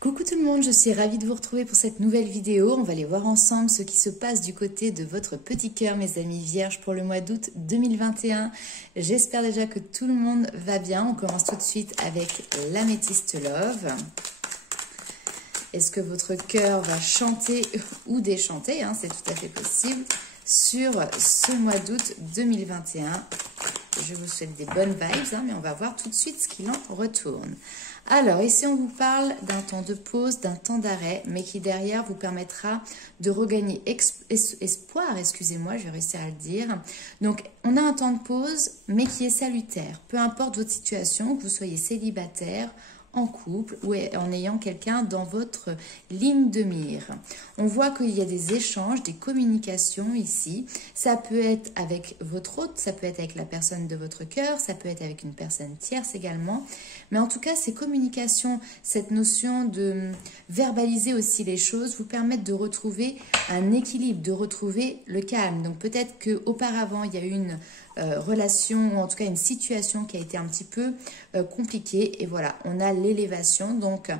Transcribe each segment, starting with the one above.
Coucou tout le monde, je suis ravie de vous retrouver pour cette nouvelle vidéo. On va aller voir ensemble ce qui se passe du côté de votre petit cœur, mes amis vierges, pour le mois d'août 2021. J'espère déjà que tout le monde va bien. On commence tout de suite avec l'Améthyste Love. Est-ce que votre cœur va chanter ou déchanter, hein, c'est tout à fait possible, sur ce mois d'août 2021. Je vous souhaite des bonnes vibes, hein, mais on va voir tout de suite ce qu'il en retourne. Alors, ici, on vous parle d'un temps de pause, d'un temps d'arrêt, mais qui derrière vous permettra de regagner espoir, excusez-moi, je vais réussir à le dire. Donc, on a un temps de pause, mais qui est salutaire. Peu importe votre situation, que vous soyez célibataire, en couple ou en ayant quelqu'un dans votre ligne de mire. On voit qu'il y a des échanges, des communications ici. Ça peut être avec votre hôte, ça peut être avec la personne de votre cœur, ça peut être avec une personne tierce également. Mais en tout cas, ces communications, cette notion de verbaliser aussi les choses vous permettent de retrouver un équilibre, de retrouver le calme. Donc peut-être qu'auparavant, il y a eu une relation, ou en tout cas une situation qui a été un petit peu compliquée. Et voilà, on a l'élévation. Donc,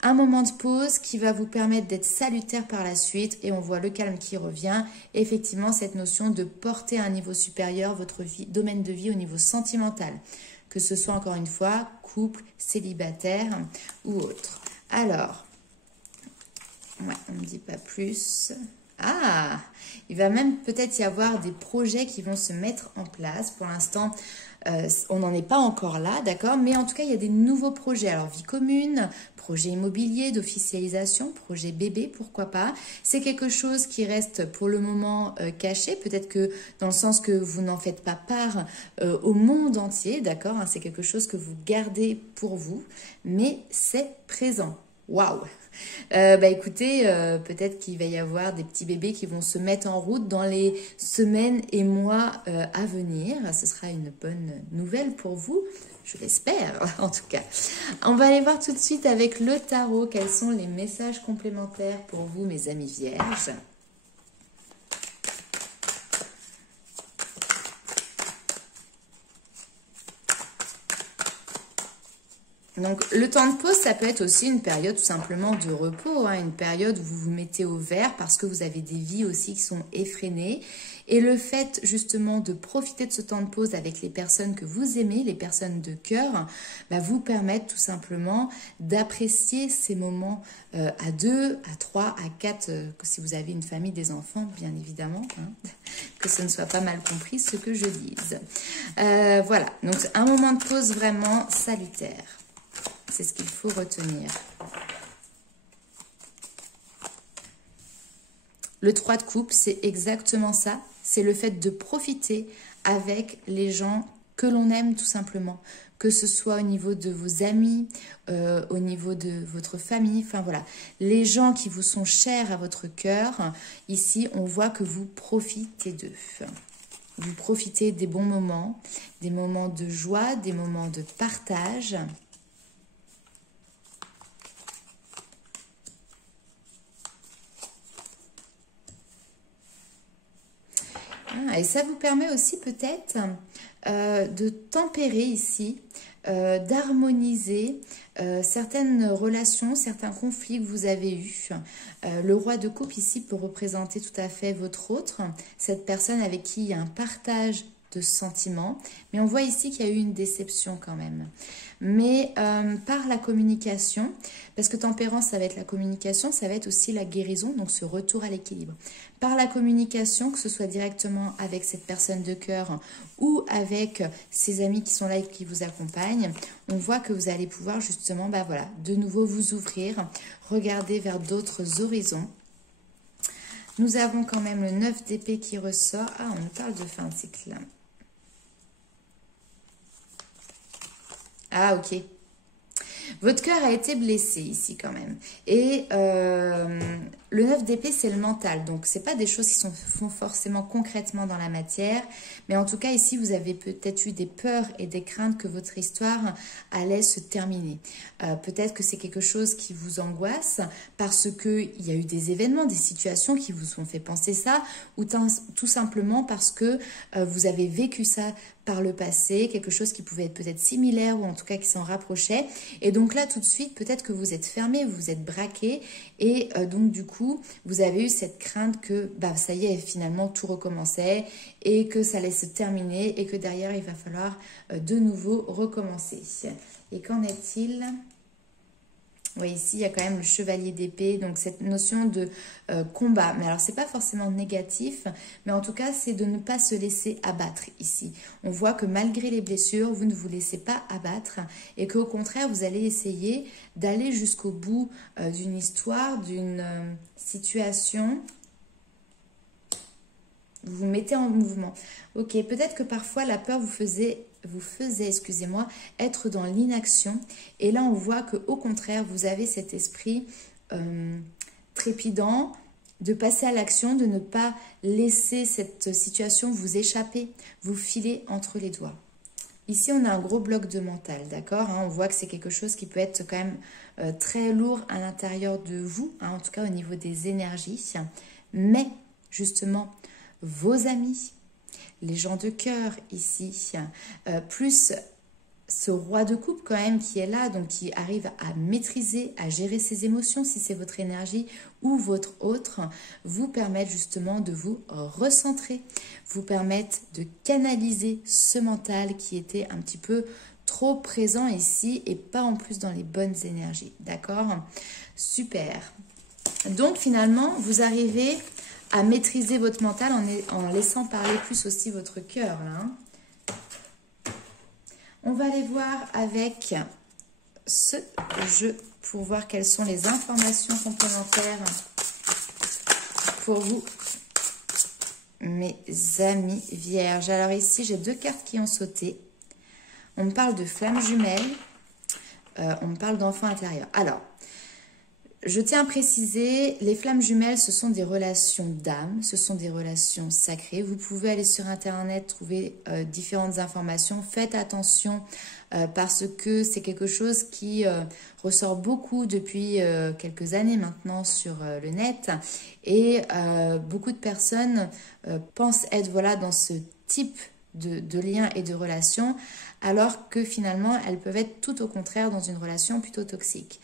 un moment de pause qui va vous permettre d'être salutaire par la suite. Et on voit le calme qui revient. Et effectivement, cette notion de porter à un niveau supérieur votre domaine de vie au niveau sentimental. Que ce soit encore une fois couple, célibataire ou autre. Alors, ouais, on ne me dit pas plus. Ah, il va même peut-être y avoir des projets qui vont se mettre en place. Pour l'instant, on n'en est pas encore là, d'accord? Mais en tout cas, il y a des nouveaux projets. Alors, vie commune, projet immobilier, d'officialisation, projet bébé, pourquoi pas. C'est quelque chose qui reste pour le moment caché. Peut-être que dans le sens que vous n'en faites pas part au monde entier, d'accord? C'est quelque chose que vous gardez pour vous, mais c'est présent. Waouh! Écoutez, peut-être qu'il va y avoir des petits bébés qui vont se mettre en route dans les semaines et mois à venir. Ce sera une bonne nouvelle pour vous, je l'espère en tout cas. On va aller voir tout de suite avec le tarot quels sont les messages complémentaires pour vous, mes amis vierges. Donc, le temps de pause, ça peut être aussi une période tout simplement de repos, hein, une période où vous vous mettez au vert parce que vous avez des vies aussi qui sont effrénées. Et le fait justement de profiter de ce temps de pause avec les personnes que vous aimez, les personnes de cœur, vous permettre tout simplement d'apprécier ces moments à 2, à 3, à 4, si vous avez une famille, des enfants, bien évidemment, hein, que ce ne soit pas mal compris ce que je dise. Voilà, donc un moment de pause vraiment salutaire. C'est ce qu'il faut retenir. Le 3 de coupe, c'est exactement ça. C'est le fait de profiter avec les gens que l'on aime tout simplement. Que ce soit au niveau de vos amis, au niveau de votre famille. Enfin voilà, les gens qui vous sont chers à votre cœur. Ici, on voit que vous profitez d'eux. Vous profitez des bons moments, des moments de joie, des moments de partage. Et ça vous permet aussi peut-être de tempérer ici, d'harmoniser certaines relations, certains conflits que vous avez eus. Le roi de coupe ici peut représenter tout à fait votre autre, cette personne avec qui il y a un partage de sentiments. Mais on voit ici qu'il y a eu une déception quand même. Mais par la communication, parce que tempérance, ça va être la communication, ça va être aussi la guérison, donc ce retour à l'équilibre. Par la communication, que ce soit directement avec cette personne de cœur ou avec ses amis qui sont là et qui vous accompagnent, on voit que vous allez pouvoir justement, voilà, de nouveau vous ouvrir, regarder vers d'autres horizons. Nous avons quand même le 9 d'épée qui ressort. Ah, on nous parle de fin de cycle. Ah, ok. Votre cœur a été blessé ici quand même. Et le 9 d'épée, c'est le mental. Donc, ce n'est pas des choses qui se font forcément concrètement dans la matière. Mais en tout cas, ici, vous avez peut-être eu des peurs et des craintes que votre histoire allait se terminer. Peut-être que c'est quelque chose qui vous angoisse parce qu'il y a eu des événements, des situations qui vous ont fait penser ça, ou tout simplement parce que vous avez vécu ça par le passé, quelque chose qui pouvait être peut-être similaire ou en tout cas qui s'en rapprochait. Et donc là, tout de suite, peut-être que vous êtes fermé, vous êtes braqué et donc du coup, vous avez eu cette crainte que ça y est, finalement, tout recommençait et que ça allait se terminer et que derrière, il va falloir de nouveau recommencer. Et qu'en est-il ? Oui, ici, il y a quand même le chevalier d'épée, donc cette notion de combat. Mais alors, c'est pas forcément négatif, mais en tout cas, c'est de ne pas se laisser abattre ici. On voit que malgré les blessures, vous ne vous laissez pas abattre et qu'au contraire, vous allez essayer d'aller jusqu'au bout d'une histoire, d'une situation. Vous vous mettez en mouvement. Ok, peut-être que parfois, la peur vous faisait, excusez-moi, être dans l'inaction. Et là, on voit qu'au contraire, vous avez cet esprit trépidant de passer à l'action, de ne pas laisser cette situation vous échapper, vous filer entre les doigts. Ici, on a un gros bloc de mental, d'accord, on voit que c'est quelque chose qui peut être quand même très lourd à l'intérieur de vous, en tout cas au niveau des énergies. Mais, justement, vos amis, les gens de cœur ici, plus ce roi de coupe quand même qui est là, donc qui arrive à maîtriser, à gérer ses émotions si c'est votre énergie ou votre autre, vous permettent justement de vous recentrer, vous permettent de canaliser ce mental qui était un petit peu trop présent ici et pas en plus dans les bonnes énergies, d'accord? Super. Donc finalement, vous arrivez à maîtriser votre mental en laissant parler plus aussi votre cœur, là. On va aller voir avec ce jeu pour voir quelles sont les informations complémentaires pour vous, mes amis vierges. Alors ici, j'ai 2 cartes qui ont sauté. On me parle de flammes jumelles, on me parle d'enfant intérieur. Alors, je tiens à préciser, les flammes jumelles, ce sont des relations d'âme, ce sont des relations sacrées. Vous pouvez aller sur Internet, trouver différentes informations. Faites attention parce que c'est quelque chose qui ressort beaucoup depuis quelques années maintenant sur le net. Et beaucoup de personnes pensent être dans ce type de liens et de relations, alors que finalement, elles peuvent être tout au contraire dans une relation plutôt toxique.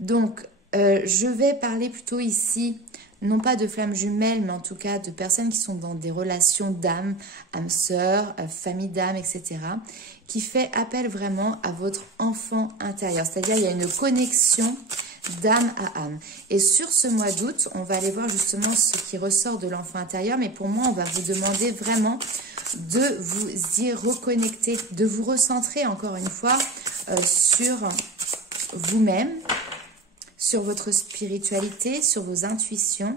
Donc, je vais parler plutôt ici, non pas de flammes jumelles, mais en tout cas de personnes qui sont dans des relations d'âme, âme sœur, famille d'âme, etc., qui fait appel vraiment à votre enfant intérieur. C'est-à-dire il y a une connexion d'âme à âme. Et sur ce mois d'août, on va aller voir justement ce qui ressort de l'enfant intérieur, mais pour moi, on va vous demander vraiment de vous y reconnecter, de vous recentrer encore une fois sur vous-même, sur votre spiritualité, sur vos intuitions.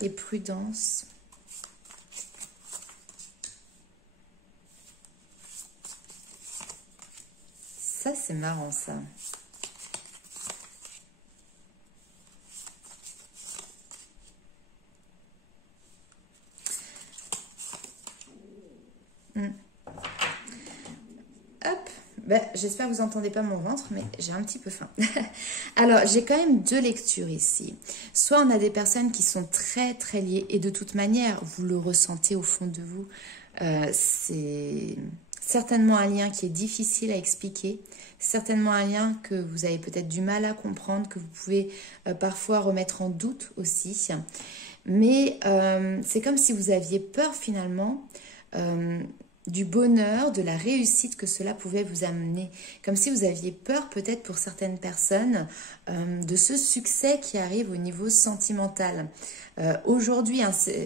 Et prudence. Ça, c'est marrant, ça. Hop. J'espère que vous n'entendez pas mon ventre, mais j'ai un petit peu faim. Alors, j'ai quand même 2 lectures ici. Soit on a des personnes qui sont très, très liées, et de toute manière, vous le ressentez au fond de vous. C'est certainement un lien qui est difficile à expliquer, certainement un lien que vous avez peut-être du mal à comprendre, que vous pouvez parfois remettre en doute aussi. Mais c'est comme si vous aviez peur finalement du bonheur, de la réussite que cela pouvait vous amener. Comme si vous aviez peur peut-être pour certaines personnes de ce succès qui arrive au niveau sentimental. Aujourd'hui,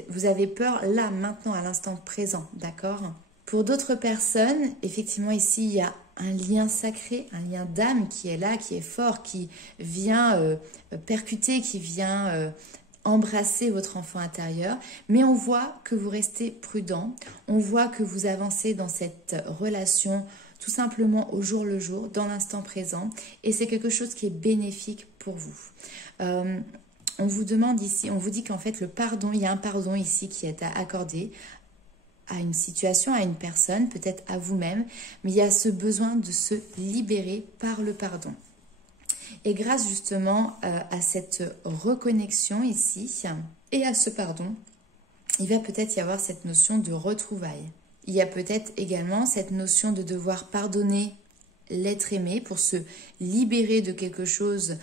vous avez peur là, maintenant, à l'instant présent, d'accord ? Pour d'autres personnes, effectivement, ici, il y a un lien sacré, un lien d'âme qui est là, qui est fort, qui vient percuter, qui vient embrasser votre enfant intérieur, mais on voit que vous restez prudent, on voit que vous avancez dans cette relation tout simplement au jour le jour, dans l'instant présent, et c'est quelque chose qui est bénéfique pour vous. On vous demande ici, on vous dit qu'en fait le pardon, il y a un pardon ici qui est à accorder à une situation, à une personne, peut-être à vous-même, mais il y a ce besoin de se libérer par le pardon. Et grâce justement à cette reconnexion ici et à ce pardon, il va peut-être y avoir cette notion de retrouvailles. Il y a peut-être également cette notion de devoir pardonner l'être aimé pour se libérer de quelque chose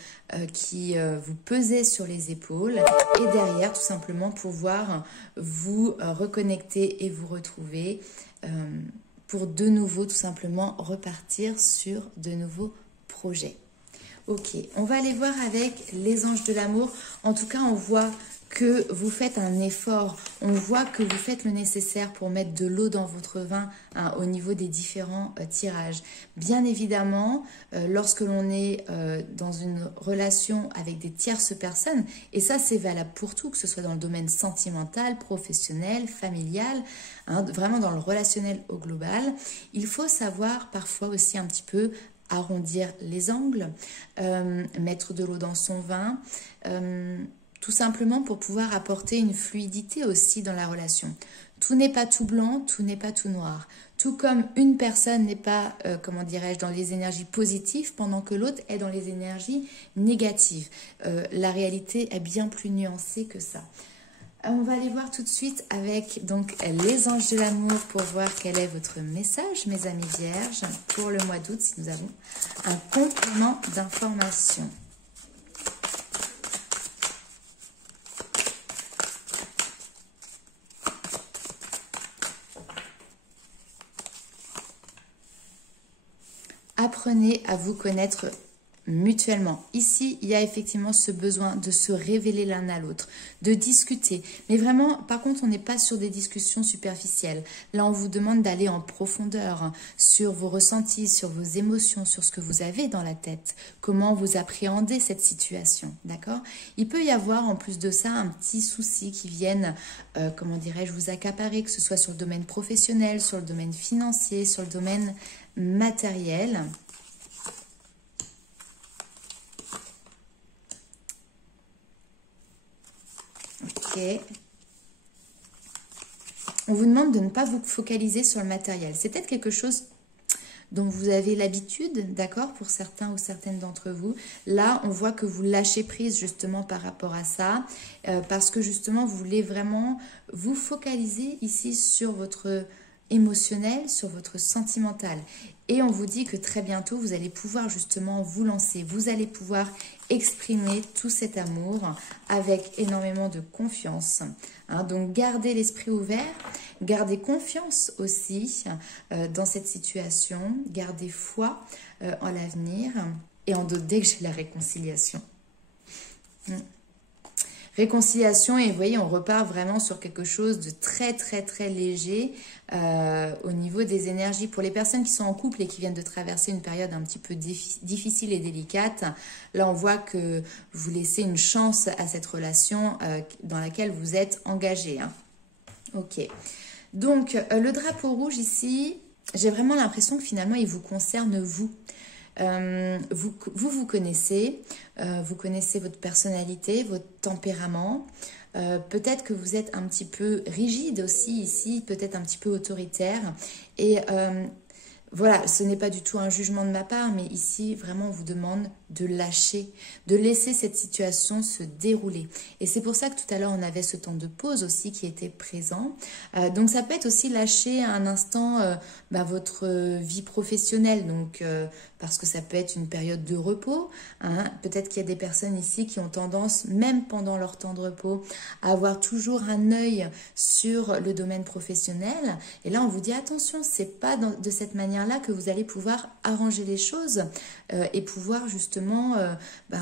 qui vous pesait sur les épaules et derrière tout simplement pouvoir vous reconnecter et vous retrouver pour de nouveau tout simplement repartir sur de nouveaux projets. Ok, on va aller voir avec les anges de l'amour. En tout cas, on voit que vous faites un effort, on voit que vous faites le nécessaire pour mettre de l'eau dans votre vin au niveau des différents tirages. Bien évidemment, lorsque l'on est dans une relation avec des tierces personnes, et ça c'est valable pour tout, que ce soit dans le domaine sentimental, professionnel, familial, vraiment dans le relationnel au global, il faut savoir parfois aussi un petit peu arrondir les angles, mettre de l'eau dans son vin, tout simplement pour pouvoir apporter une fluidité aussi dans la relation. Tout n'est pas tout blanc, tout n'est pas tout noir. Tout comme une personne n'est pas, comment dirais-je, dans les énergies positives pendant que l'autre est dans les énergies négatives. La réalité est bien plus nuancée que ça. On va aller voir tout de suite avec donc les anges de l'amour pour voir quel est votre message, mes amis vierges, pour le mois d'août, si nous avons un complément d'information. Apprenez à vous connaître mutuellement. Ici, il y a effectivement ce besoin de se révéler l'un à l'autre, de discuter. Mais vraiment, par contre, on n'est pas sur des discussions superficielles. Là, on vous demande d'aller en profondeur sur vos ressentis, sur vos émotions, sur ce que vous avez dans la tête, comment vous appréhendez cette situation, d'accord? Il peut y avoir, en plus de ça, un petit souci qui vienne, comment dirais-je, vous accaparer, que ce soit sur le domaine professionnel, sur le domaine financier, sur le domaine matériel. Ok. On vous demande de ne pas vous focaliser sur le matériel. C'est peut-être quelque chose dont vous avez l'habitude, d'accord, pour certains ou certaines d'entre vous. Là, on voit que vous lâchez prise justement par rapport à ça, parce que justement, vous voulez vraiment vous focaliser ici sur votre émotionnel, sur votre sentimental. Et on vous dit que très bientôt, vous allez pouvoir justement vous lancer. Vous allez pouvoir exprimer tout cet amour avec énormément de confiance. Donc, gardez l'esprit ouvert, gardez confiance aussi dans cette situation, gardez foi en l'avenir et en d'autres dès que j'ai la réconciliation. Réconciliation, et vous voyez, on repart vraiment sur quelque chose de très très très léger au niveau des énergies. Pour les personnes qui sont en couple et qui viennent de traverser une période un petit peu difficile et délicate, là on voit que vous laissez une chance à cette relation dans laquelle vous êtes engagé. Ok, donc le drapeau rouge ici, j'ai vraiment l'impression que finalement il vous concerne vous. Vous connaissez votre personnalité, votre tempérament. Peut-être que vous êtes un petit peu rigide aussi ici, peut-être un petit peu autoritaire. Et voilà, ce n'est pas du tout un jugement de ma part, mais ici, vraiment, on vous demande de lâcher, de laisser cette situation se dérouler. Et c'est pour ça que tout à l'heure, on avait ce temps de pause aussi qui était présent. Donc, ça peut être aussi lâcher à un instant votre vie professionnelle, donc parce que ça peut être une période de repos. Peut-être qu'il y a des personnes ici qui ont tendance, même pendant leur temps de repos, à avoir toujours un œil sur le domaine professionnel. Et là, on vous dit attention, c'est pas de cette manière-là que vous allez pouvoir arranger les choses et pouvoir justement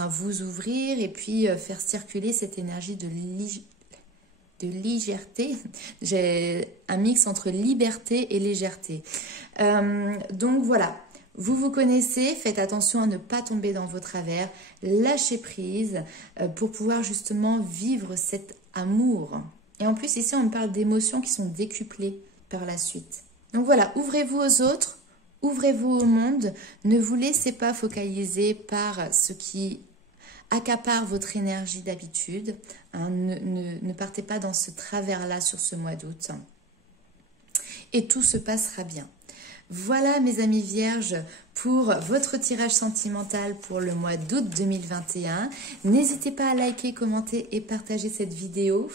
vous ouvrir et puis faire circuler cette énergie de légèreté. J'ai un mix entre liberté et légèreté. Donc voilà. Vous connaissez, faites attention à ne pas tomber dans vos travers, lâchez prise pour pouvoir justement vivre cet amour. Et en plus, ici, on parle d'émotions qui sont décuplées par la suite. Donc voilà, ouvrez-vous aux autres, Ouvrez-vous au monde, ne vous laissez pas focaliser par ce qui accapare votre énergie d'habitude. Hein, ne partez pas dans ce travers-là sur ce mois d'août. Et tout se passera bien. Voilà mes amis vierges pour votre tirage sentimental pour le mois d'août 2021. N'hésitez pas à liker, commenter et partager cette vidéo.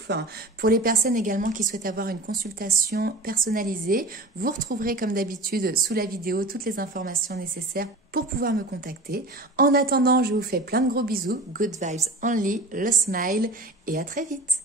Pour les personnes également qui souhaitent avoir une consultation personnalisée, vous retrouverez comme d'habitude sous la vidéo toutes les informations nécessaires pour pouvoir me contacter. En attendant, je vous fais plein de gros bisous. Good vibes only, le smile et à très vite.